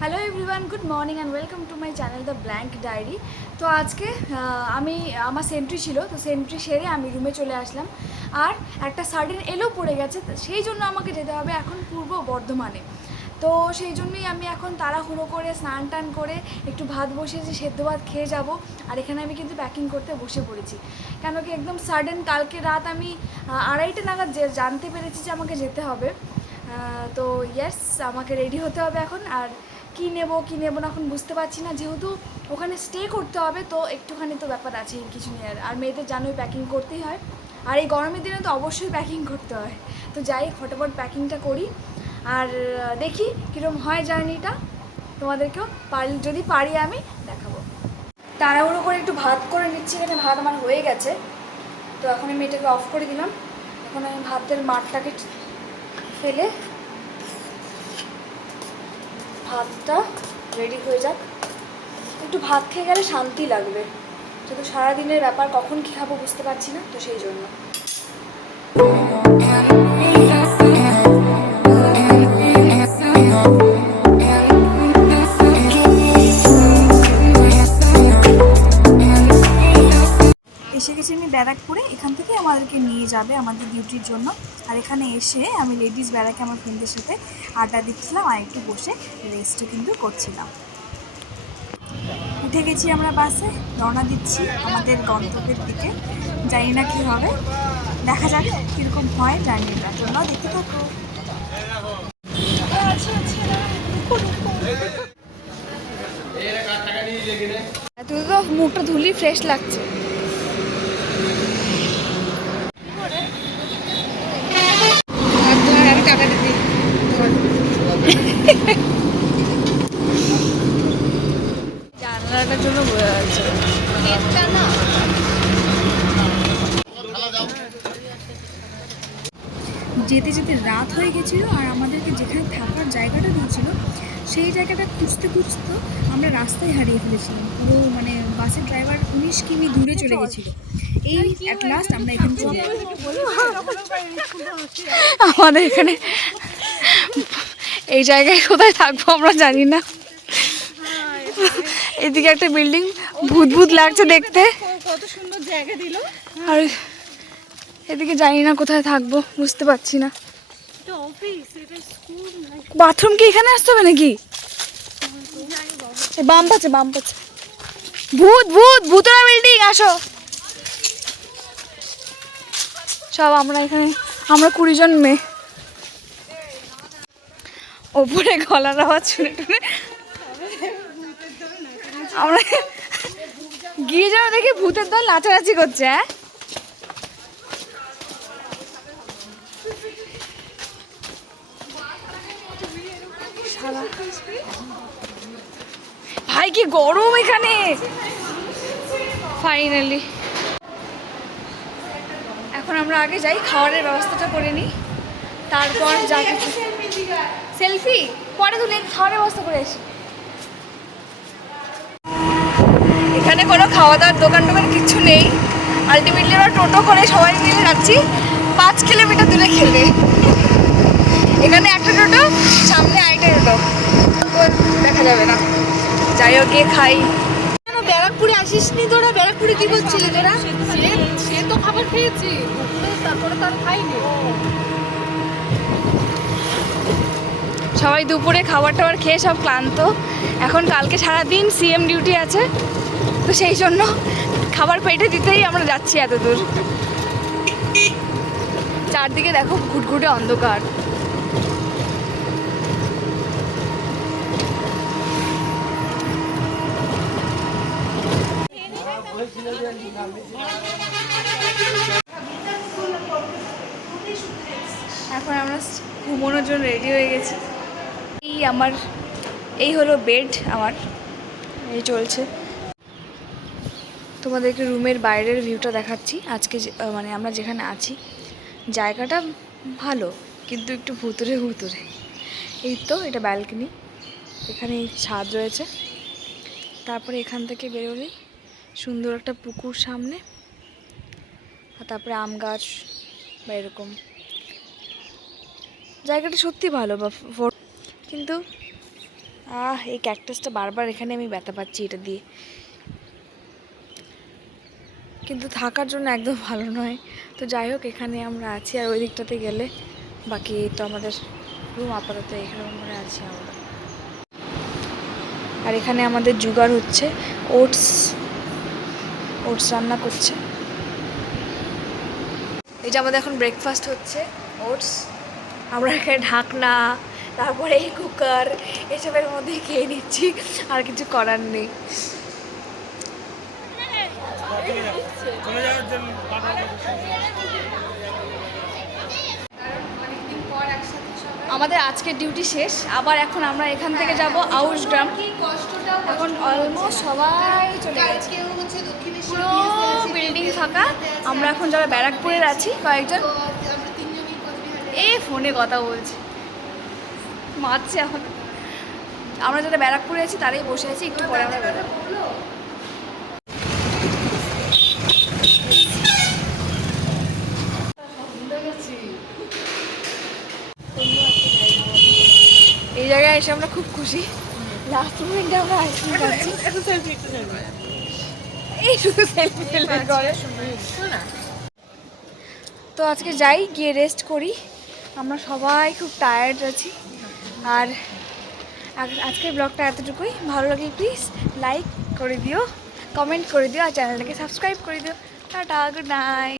Hello everyone, good morning and welcome to my channel the blank diary. তো আজকে আমি আমার সেন্ট্রি ছিল, তো সেন্ট্রি সেরে আমি রুমে চলে আসলাম। আর একটা সাডেন এলো পড়ে গেছে, সেই জন্য আমাকে যেতে হবে এখন পূর্ব বর্ধমানে। তো সেই জন্যই আমি এখন তাড়াহুড়ো করে স্নান টান করে একটু ভাত বসিয়েছি, সেদ্ধ ভাত খেয়ে যাব। আর এখানে আমি কিন্তু প্যাকিং করতে বসে পড়েছি, কেন কি একদম সাডেন কালকে রাত আমি 2:30 নাগাদ জানতে পেরেছি যে আমাকে যেতে হবে। তো ইয়েস, আমাকে রেডি হতে হবে এখন। আর কী নেবো না এখন বুঝতে পারছি না, যেহেতু ওখানে স্টে করতে হবে, তো একটুখানি তো ব্যাপার আছে কিছু নিয়ে। আর মেয়েদের জানোই প্যাকিং করতেই হয়, আর এই গরমের দিনে তো অবশ্যই প্যাকিং করতে হয়। তো যাই ফটাফট প্যাকিংটা করি, আর দেখি কীরকম হয় জার্নিটা। তোমাদেরকেও যদি পারি আমি দেখাবো। তাড়াহুড়ো করে একটু ভাত করে নিচ্ছি, এখানে ভাত আমার হয়ে গেছে। তো এখন আমি এটাকে অফ করে দিলাম। এখন আমি ভাতের মাঠটাকে ফেলে ভাতটা রেডি হয়ে যাক। একটু ভাত খেয়ে গেলে শান্তি লাগবে, যেহেতু সারাদিনের ব্যাপার কখন কী খাবো বুঝতে পারছি না, তো সেই জন্য। এসে গেছি আমি ব্যারাকপুরে, এখান থেকে আমাদেরকে নিয়ে যাবে আমাদের ডিউটির জন্য। আর এখানে এসে আমি লেডিস ব্যারাকে আমার ফ্রেন্ডের সাথে আড্ডা দিচ্ছিলাম আর একটু বসে রেস্টও কিন্তু করছিলাম। উঠে গেছি আমরা বাসে, রওনা দিচ্ছি আমাদের গন্তব্যের দিকে। জানি না কী হবে, দেখা যাক কীরকম হয় জার্নিটা। তোমরাও দেখতে থাকো। তুই তো মুখটা ধুলি ফ্রেশ লাগছে। আমি টাকা দিদি জানালাটার জন্য বোঝা যাচ্ছে না। যেতে যেতে রাত হয়ে গেছিলো, আর আমাদেরকে যেখানে থাকার জায়গাটা দিয়েছিল সেই জায়গাটা খুঁজতে খুঁজতে আমরা রাস্তায় হারিয়ে ফেলেছিলাম। পুরো মানে বাসের ড্রাইভার 19 কিমি দূরে চলে গেছিলো। এই অ্যাট লাস্ট আমরা এখানে চলে আমাদের এখানে এই জায়গায় কোথায় থাকবো আমরা জানি না। এদিকে একটা বিল্ডিং, ভূত ভূত লাগছে দেখতে, কত সুন্দর জায়গা দিল। আর এদিকে জানি না কোথায় থাকবো, বুঝতে পারছি না। বাথরুম কি এখানে আসতে হবে নাকি? বাম পাচ্ছে বাম পাচ্ছে। ভূত ভূত ভূতরা বিল্ডিং, আসো সব। আমরা এখানে আমরা 20 জন মেয়ে। ওপরে গলার আওয়াজ শুনে টুনে আমরা গিয়ে যেন দেখি ভূতের দল নাচানাচি করছে। হ্যাঁ, ভাই কি গরম এখানে। ফাইনালি এখন আমরা আগে যাই, খাওয়ারের ব্যবস্থাটা করে নিই, তারপর যা কিছু সেলফি পরে তুলে খাওয়ারের ব্যবস্থা করে আসি। এখানে কোনো খাওয়া দাওয়ার দোকান টোকান কিছু নেই। আলটিমেটলি আমরা টোটো করে সবাই মিলে যাচ্ছি 5 কিলোমিটার দূরে খেলে। এখানে একটা টোটো, সামনে আরেকটা টোটো, দেখা যাবে না। যাই হোক গিয়ে খাই। ব্যারাকপুরে আসিস নি তোরা? ব্যারাকপুরে কি করছিলি তোরা? সে তো খাবার খেয়েছি, তারপরে তার খাইনি। সবাই দুপুরে খাবার টাবার খেয়ে সব ক্লান্ত। এখন কালকে সারাদিন সিএম ডিউটি আছে, তো সেই জন্য খাবার পেটে দিতেই আমরা যাচ্ছি এত দূর। চারদিকে দেখো ঘুটঘুটে অন্ধকার। এখন আমরা ঘুমানোর জন্য রেডি হয়ে গেছি। এই হলো বেড আমার, এই চলছে। তোমাদেরকে রুমের বাইরের ভিউটা দেখাচ্ছি। আজকে মানে আমরা যেখানে আছি জায়গাটা ভালো, কিন্তু একটু ভুতুরে ভুতুরে। এই তো এটা ব্যালকনি, এখানে ছাদ রয়েছে। তারপরে এখান থেকে বেরোলেই সুন্দর একটা পুকুর সামনে, আর তারপরে আম গাছ বা এরকম। জায়গাটা সত্যি ভালো, কিন্তু এই ক্যাকটাসটা বারবার এখানে আমি ব্যথা পাচ্ছি এটা দিয়ে, কিন্তু থাকার জন্য একদম ভালো নয়। তো যাই হোক, এখানে আমরা আছি। আর ওই দিকটাতে গেলে বাকি তো আমাদের রুম, আপাতত এখানে আমরা আছি আমরা। আর এখানে আমাদের জোগাড় হচ্ছে, ওটস রান্না করছে। এই যে আমাদের এখন ব্রেকফাস্ট হচ্ছে, ওটস। আমরা এখানে ঢাকনা, তারপরে এই কুকার, এসবের মধ্যেই খেয়ে নিচ্ছি, আর কিছু করার নেই। আমাদের আজকের ডিউটি শেষ। আবার এখন আমরা এখান থেকে যাব আউশগ্রাম। এখন অলমোস্ট সবাই চলে গেছে, পুরো বিল্ডিং ফাঁকা। আমরা এখন যারা ব্যারাকপুরের আছি কয়েকজন, এই ফোনে কথা বলছি, মারছে এখন। আমরা যারা ব্যারাকপুরে আছি তারাই বসে আছি, একটু পরে আমরা বেরোবো। এই জায়গায় এসে আমরা খুব খুশি। লাস্ট মোমেন্টে আমরা আইসক্রিম খাচ্ছি। এই শুধু সেলফি করে। তো আজকে যাই, গিয়ে রেস্ট করি। আমরা সবাই খুব টায়ার্ড আছি। আর আজকের ব্লগটা এতটুকুই। ভালো লাগলে প্লিজ লাইক করে দিও, কমেন্ট করে দিও, আর চ্যানেলটাকে সাবস্ক্রাইব করে দিও। Tata, good night.